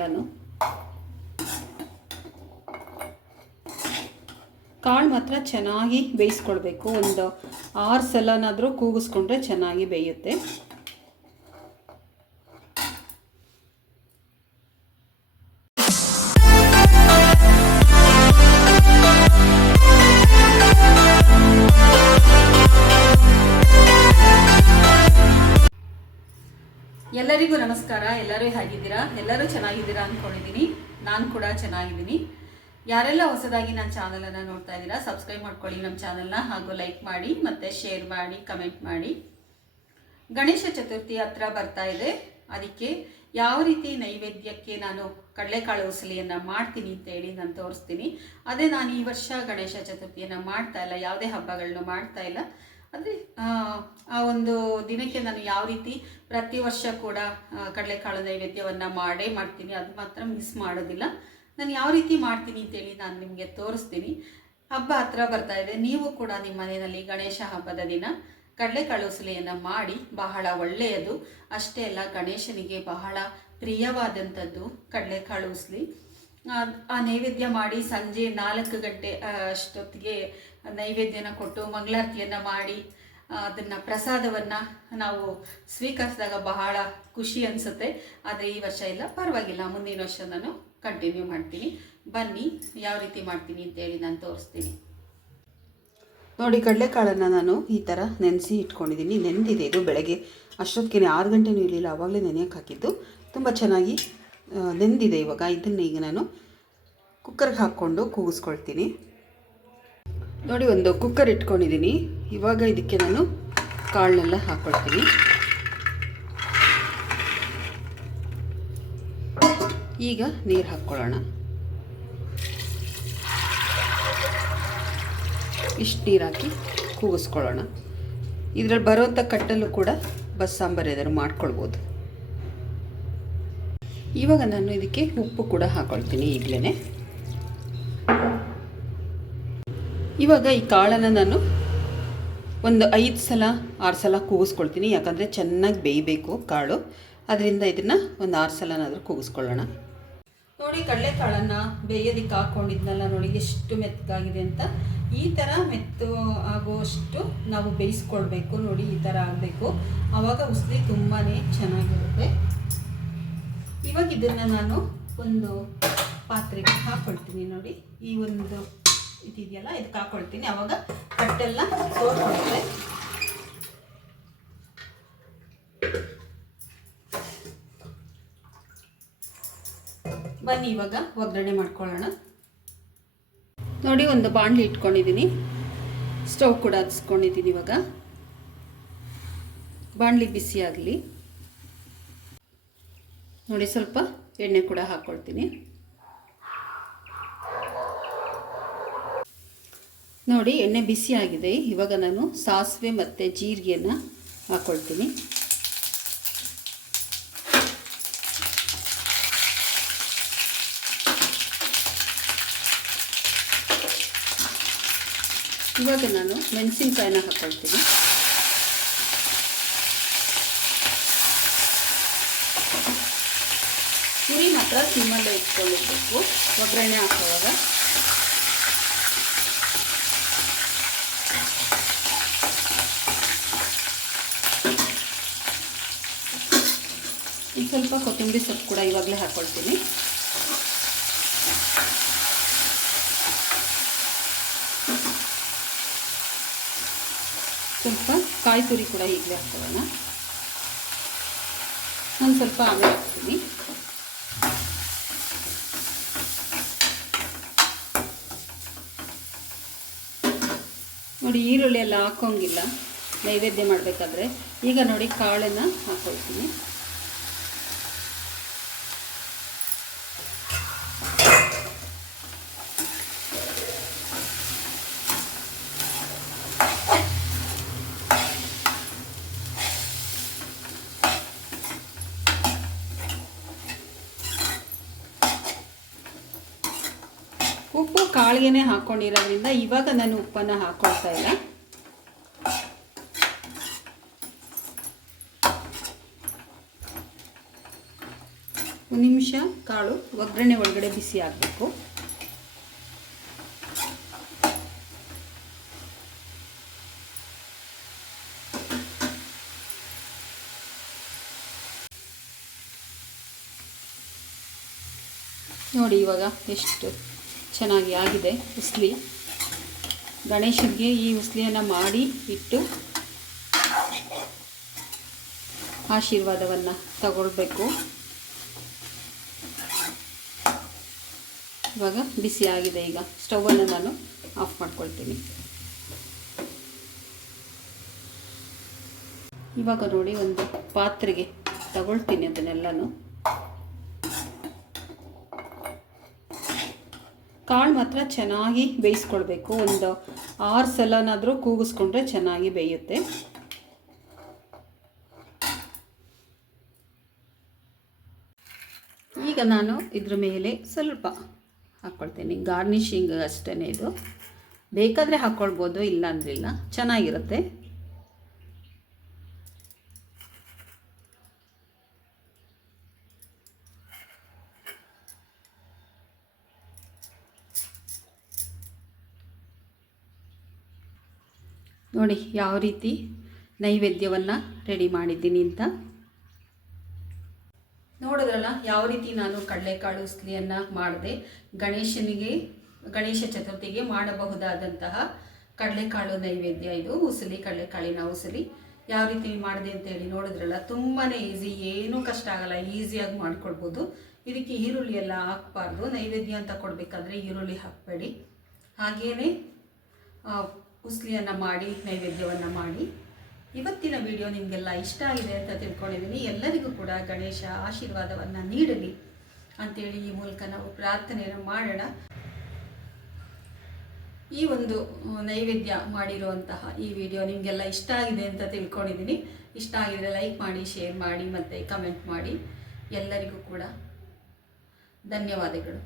ಎಲ್ಲನೂ. ಕಾಳು ಮಾತ್ರ ಚೆನ್ನಾಗಿ ಬೇಯಿಸ್ಕೊಳ್ಬೇಕು. ಒಂದು ಆರು ಸಲನಾದರೂ ಕೂಗಿಸ್ಕೊಂಡ್ರೆ ಚೆನ್ನಾಗಿ ಬೇಯುತ್ತೆ. ನಮಸ್ಕಾರ, ಎಲ್ಲರೂ ಹೇಗಿದ್ದೀರಾ? ಎಲ್ಲರೂ ಚೆನ್ನಾಗಿದ್ದೀರಾ ಅಂದ್ಕೊಂಡಿದ್ದೀನಿ ನಾನು ಕೂಡ ಚೆನ್ನಾಗಿದ್ದೀನಿ. ಯಾರೆಲ್ಲ ಹೊಸದಾಗಿ ನನ್ನ ಚಾನಲನ್ನು ನೋಡ್ತಾ ಇದ್ದೀರಾ, ಸಬ್ಸ್ಕ್ರೈಬ್ ಮಾಡ್ಕೊಳ್ಳಿ ನಮ್ಮ ಚಾನಲ್ನ, ಹಾಗೂ ಲೈಕ್ ಮಾಡಿ, ಮತ್ತು ಶೇರ್ ಮಾಡಿ, ಕಮೆಂಟ್ ಮಾಡಿ. ಗಣೇಶ ಚತುರ್ಥಿ ಹತ್ರ ಬರ್ತಾ ಇದೆ. ಅದಕ್ಕೆ ಯಾವ ರೀತಿ ನೈವೇದ್ಯಕ್ಕೆ ನಾನು ಕಡಲೆಕಾಳು ಉಸಲಿಯನ್ನು ಮಾಡ್ತೀನಿ ಅಂತ ಹೇಳಿ ನಾನು ತೋರಿಸ್ತೀನಿ. ಅದೇ ನಾನು ಈ ವರ್ಷ ಗಣೇಶ ಚತುರ್ಥಿಯನ್ನು ಮಾಡ್ತಾ ಇಲ್ಲ, ಯಾವುದೇ ಹಬ್ಬಗಳನ್ನು ಮಾಡ್ತಾ ಇಲ್ಲ. ಅಂದರೆ, ಆ ಒಂದು ದಿನಕ್ಕೆ ನಾನು ಯಾವ ರೀತಿ ಪ್ರತಿ ವರ್ಷ ಕೂಡ ಕಡಲೆಕಾಳು ನೈವೇದ್ಯವನ್ನು ಮಾಡೇ ಮಾಡ್ತೀನಿ. ಅದು ಮಾತ್ರ ಮಿಸ್ ಮಾಡೋದಿಲ್ಲ. ನಾನು ಯಾವ ರೀತಿ ಮಾಡ್ತೀನಿ ಅಂತೇಳಿ ನಾನು ನಿಮಗೆ ತೋರಿಸ್ತೀನಿ. ಹಬ್ಬ ಹತ್ರ ಬರ್ತಾ ಇದೆ. ನೀವು ಕೂಡ ನಿಮ್ಮ ಮನೆಯಲ್ಲಿ ಗಣೇಶ ಹಬ್ಬದ ದಿನ ಕಡಲೆಕಾಳು ಉಸಲೆಯನ್ನು ಮಾಡಿ, ಬಹಳ ಒಳ್ಳೆಯದು. ಅಷ್ಟೇ ಅಲ್ಲ, ಗಣೇಶನಿಗೆ ಬಹಳ ಪ್ರಿಯವಾದಂಥದ್ದು ಕಡಲೆಕಾಳು ಉಸಲಿ. ಆ- ನೈವೇದ್ಯ ಮಾಡಿ ಸಂಜೆ ನಾಲ್ಕು ಗಂಟೆ ಅಷ್ಟೊತ್ತಿಗೆ ನೈವೇದ್ಯನ ಕೊಟ್ಟು ಮಂಗಳಾರತಿಯನ್ನು ಮಾಡಿ ಅದನ್ನು ಪ್ರಸಾದವನ್ನು ನಾವು ಸ್ವೀಕರಿಸಿದಾಗ ಬಹಳ ಖುಷಿ ಅನಿಸುತ್ತೆ. ಆದರೆ ಈ ವರ್ಷ ಇಲ್ಲ ಪರವಾಗಿಲ್ಲ. ಮುಂದಿನ ವರ್ಷ ನಾನು ಕಂಟಿನ್ಯೂ ಮಾಡ್ತೀನಿ. ಬನ್ನಿ, ಯಾವ ರೀತಿ ಮಾಡ್ತೀನಿ ಅಂತೇಳಿ ನಾನು ತೋರಿಸ್ತೀನಿ. ನೋಡಿ, ಕಡಲೆಕಾಳನ್ನು ನಾನು ಈ ಥರ ನೆನೆಸಿ ಇಟ್ಕೊಂಡಿದ್ದೀನಿ. ನೆನೆದಿದೆ. ಇದು ಬೆಳಗ್ಗೆ ಅಷ್ಟೊತ್ತಿಗೆ ಆರು ಗಂಟೆನೂ ಇರಲಿಲ್ಲ. ಆವಾಗಲೇ ನೆನೆಯಕ್ಕೆ ಹಾಕಿದ್ದು. ತುಂಬ ಚೆನ್ನಾಗಿ ನೆಂದಿದೆ ಇವಾಗ. ಇದನ್ನು ಈಗ ನಾನು ಕುಕ್ಕರ್ಗೆ ಹಾಕ್ಕೊಂಡು ಕೂಗಿಸ್ಕೊಳ್ತೀನಿ. ನೋಡಿ, ಒಂದು ಕುಕ್ಕರ್ ಇಟ್ಕೊಂಡಿದ್ದೀನಿ. ಇವಾಗ ಇದಕ್ಕೆ ನಾನು ಕಾಳನ್ನೆಲ್ಲ ಹಾಕ್ಕೊಳ್ತೀನಿ ಈಗ ನೀರು ಹಾಕ್ಕೊಳ್ಳೋಣ. ಇಷ್ಟು ನೀರು ಹಾಕಿ ಕೂಗಿಸ್ಕೊಳ್ಳೋಣ. ಇದರಲ್ಲಿ ಬರೋಂಥ ಕಟ್ಟಲು ಕೂಡ ಬಸ್ ಸಾಂಬಾರು ಏನಾದ್ರು ಮಾಡ್ಕೊಳ್ಬೋದು. ಇವಾಗ ನಾನು ಇದಕ್ಕೆ ಉಪ್ಪು ಕೂಡ ಹಾಕೊಳ್ತೀನಿ ಈಗಲೇ ಇವಾಗ ಈ ಕಾಳನ್ನು ನಾನು ಒಂದು ಐದು ಸಲ, ಆರು ಸಲ ಕೂಗಿಸ್ಕೊಳ್ತೀನಿ. ಯಾಕಂದರೆ ಚೆನ್ನಾಗಿ ಬೇಯಬೇಕು ಕಾಳು. ಅದರಿಂದ ಇದನ್ನು ಒಂದು ಆರು ಸಲನಾದರೂ ಕೂಗಿಸ್ಕೊಳ್ಳೋಣ. ನೋಡಿ ಕಡಲೆಕಾಳನ್ನು ಬೇಯೋದಕ್ಕೆ ಹಾಕ್ಕೊಂಡಿದ್ನಲ್ಲ ನೋಡಿ, ಎಷ್ಟು ಮೆತ್ತಗಾಗಿದೆ ಅಂತ. ಈ ಥರ ಮೆತ್ತು ಆಗುವಷ್ಟು ನಾವು ಬೇಯಿಸ್ಕೊಳ್ಬೇಕು. ನೋಡಿ, ಈ ಥರ ಆಗಬೇಕು. ಆವಾಗ ಉಸಲಿ ತುಂಬಾ ಚೆನ್ನಾಗಿರುತ್ತೆ. ಇವಾಗ ಇದನ್ನು ನಾನು ಒಂದು ಪಾತ್ರೆಗೆ ಹಾಕ್ಕೊಳ್ತೀನಿ ನೋಡಿ. ಈ ಒಂದು ಇದಿದೆಯಲ್ಲ, ಇದಕ್ಕೆ ಹಾಕ್ಕೊಳ್ತೀನಿ ಅವಾಗ ಕಟ್ಟೆಲ್ಲ ಸೋರ್ಕೊಳ್ತದೆ ಬನ್ನಿ, ಇವಾಗ ಒಗ್ಗರಣೆ ಮಾಡ್ಕೊಳ್ಳೋಣ. ನೋಡಿ, ಒಂದು ಬಾಣಲಿ ಇಟ್ಕೊಂಡಿದ್ದೀನಿ. ಸ್ಟೌವ್ ಕೂಡ ಹಚ್ಕೊಂಡಿದ್ದೀನಿ ಇವಾಗ. ಬಾಣಲಿ ಬಿಸಿ ಆಗಲಿ. ನೋಡಿ ಸ್ವಲ್ಪ ಎಣ್ಣೆ ಕೂಡ ಹಾಕ್ಕೊಳ್ತೀನಿ ನೋಡಿ ಎಣ್ಣೆ ಬಿಸಿ ಆಗಿದೆ. ಇವಾಗ ನಾನು ಸಾಸಿವೆ ಮತ್ತು ಜೀರಿಗೆಯನ್ನು ಹಾಕ್ಕೊಳ್ತೀನಿ ಇವಾಗ ನಾನು ಮೆಣಸಿನ್ಕಾಯಿನ ಹಾಕ್ಕೊಳ್ತೀನಿ ಉರಿ ಮಾತ್ರ ಸಿಮ್ಮಲ್ಲೇ ಇಟ್ಕೊಂಡಿರ್ಬೇಕು. ಒಗ್ಗರಣೆ ಹಾಕುವಾಗ. ಈಗ ಸ್ವಲ್ಪ ಕೊತ್ತಂಬರಿ ಸೊಪ್ಪು ಕೂಡ ಇವಾಗಲೇ ಹಾಕ್ಕೊಳ್ತೀನಿ ಸ್ವಲ್ಪ ಕಾಯಿ ತುರಿ ಕೂಡ ಈಗಲೇ ಹಾಕ್ಕೊಳ್ಳೋಣ ನಾನು ಸ್ವಲ್ಪ ಆಮೇಲೆ ಹಾಕ್ತೀನಿ. ನೋಡಿ ಈರುಳ್ಳಿ ಎಲ್ಲ ಹಾಕೋಂಗಿಲ್ಲ ನೈವೇದ್ಯ ಮಾಡಬೇಕಾದ್ರೆ. ಈಗ ನೋಡಿ ಕಾಳನ್ನು ಹಾಕ್ಕೊಳ್ತೀನಿ ಉಪ್ಪು ಕಾಳಿಗೆನೆ ಹಾಕ್ಕೊಂಡಿರೋದ್ರಿಂದ ಇವಾಗ ನಾನು ಉಪ್ಪನ್ನು ಹಾಕ್ಕೊಳ್ತಾ ಇಲ್ಲ. ನಿಮಿಷ ಕಾಳು ಒಗ್ಗರಣೆ ಒಳಗಡೆ ಬಿಸಿ ಆಗಬೇಕು. ನೋಡಿ ಇವಾಗ ಎಷ್ಟು ಚೆನ್ನಾಗಿ ಆಗಿದೆ ಉಸ್ಲಿ. ಗಣೇಶನಿಗೆ ಈ ಉಸ್ಲಿಯನ್ನು ಮಾಡಿ ಇಟ್ಟು ಆಶೀರ್ವಾದವನ್ನು ತಗೊಳ್ಬೇಕು. ಇವಾಗ ಬಿಸಿ ಆಗಿದೆ ಈಗ. ಸ್ಟವನ್ನು ನಾನು ಆಫ್ ಮಾಡ್ಕೊಳ್ತೀನಿ. ಇವಾಗ ನೋಡಿ ಒಂದು ಪಾತ್ರೆಗೆ ತಗೊಳ್ತೀನಿ ಅದನ್ನೆಲ್ಲನೂ. ಕಾಳು ಮಾತ್ರ ಚೆನ್ನಾಗಿ ಬೇಯಿಸ್ಕೊಳ್ಬೇಕು. ಒಂದು ಆರು ಸಲನಾದರೂ ಕೂಗಿಸ್ಕೊಂಡ್ರೆ ಚೆನ್ನಾಗಿ ಬೇಯುತ್ತೆ. ಈಗ ನಾನು ಇದ್ರ ಮೇಲೆ ಸ್ವಲ್ಪ ಹಾಕ್ಕೊಳ್ತೀನಿ ಗಾರ್ನಿಷಿಂಗ್ ಅಷ್ಟೇ ಇದು. ಬೇಕಾದರೆ ಹಾಕ್ಕೊಳ್ಬೋದು ಇಲ್ಲ. ಅಂದ್ರಿಲ್ಲ ಚೆನ್ನಾಗಿರುತ್ತೆ. ನೋಡಿ ಯಾವ ರೀತಿ ನೈವೇದ್ಯವನ್ನು ರೆಡಿ ಮಾಡಿದ್ದೀನಿ ಅಂತ. ನೋಡಿದ್ರಲ್ಲ, ಯಾವ ರೀತಿ ನಾನು ಕಡಲೆಕಾಳು ಉಸ್ಲಿಯನ್ನು ಮಾಡಿದೆ. ಗಣೇಶನಿಗೆ, ಗಣೇಶ ಚತುರ್ಥಿಗೆ ಮಾಡಬಹುದಾದಂತಹ ಕಡಲೆಕಾಳು ನೈವೇದ್ಯ ಇದು. ಉಸಲಿ, ಕಡಲೆಕಾಳಿನ ಉಸಲಿ. ಯಾವ ರೀತಿ ಮಾಡಿದೆ ಅಂತ ಹೇಳಿ ನೋಡಿದ್ರಲ್ಲ ತುಂಬಾ ಈಸಿ ಏನೂ ಕಷ್ಟ ಆಗಲ್ಲ ಈಸಿಯಾಗಿ ಮಾಡ್ಕೊಳ್ಬೋದು ಇದಕ್ಕೆ ಈರುಳ್ಳಿ ಎಲ್ಲ ಹಾಕಬಾರ್ದು. ನೈವೇದ್ಯ ಅಂತ ಕೊಡಬೇಕಾದ್ರೆ ಈರುಳ್ಳಿ ಹಾಕಬೇಡಿ. ಹಾಗೆಯೇ ಉಸ್ಲಿಯನ್ನು ಮಾಡಿ, ನೈವೇದ್ಯವನ್ನು ಮಾಡಿ. ಇವತ್ತಿನ ವಿಡಿಯೋ ನಿಮಗೆಲ್ಲ ಇಷ್ಟ ಆಗಿದೆ ಅಂತ ತಿಳ್ಕೊಂಡಿದ್ದೀನಿ ಎಲ್ಲರಿಗೂ ಕೂಡ ಗಣೇಶ ಆಶೀರ್ವಾದವನ್ನು ನೀಡಲಿ ಅಂತೇಳಿ ಈ ಮೂಲಕ ನಾವು ಪ್ರಾರ್ಥನೆಯನ್ನು ಮಾಡೋಣ. ಈ ಒಂದು ನೈವೇದ್ಯ ಮಾಡಿರುವಂತಹ ಈ ವಿಡಿಯೋ ನಿಮಗೆಲ್ಲ ಇಷ್ಟ ಆಗಿದೆ ಅಂತ ತಿಳ್ಕೊಂಡಿದ್ದೀನಿ ಇಷ್ಟ ಆಗಿದ್ರೆ ಲೈಕ್ ಮಾಡಿ ಶೇರ್ ಮಾಡಿ ಮತ್ತು ಕಮೆಂಟ್ ಮಾಡಿ. ಎಲ್ಲರಿಗೂ ಕೂಡ ಧನ್ಯವಾದಗಳು.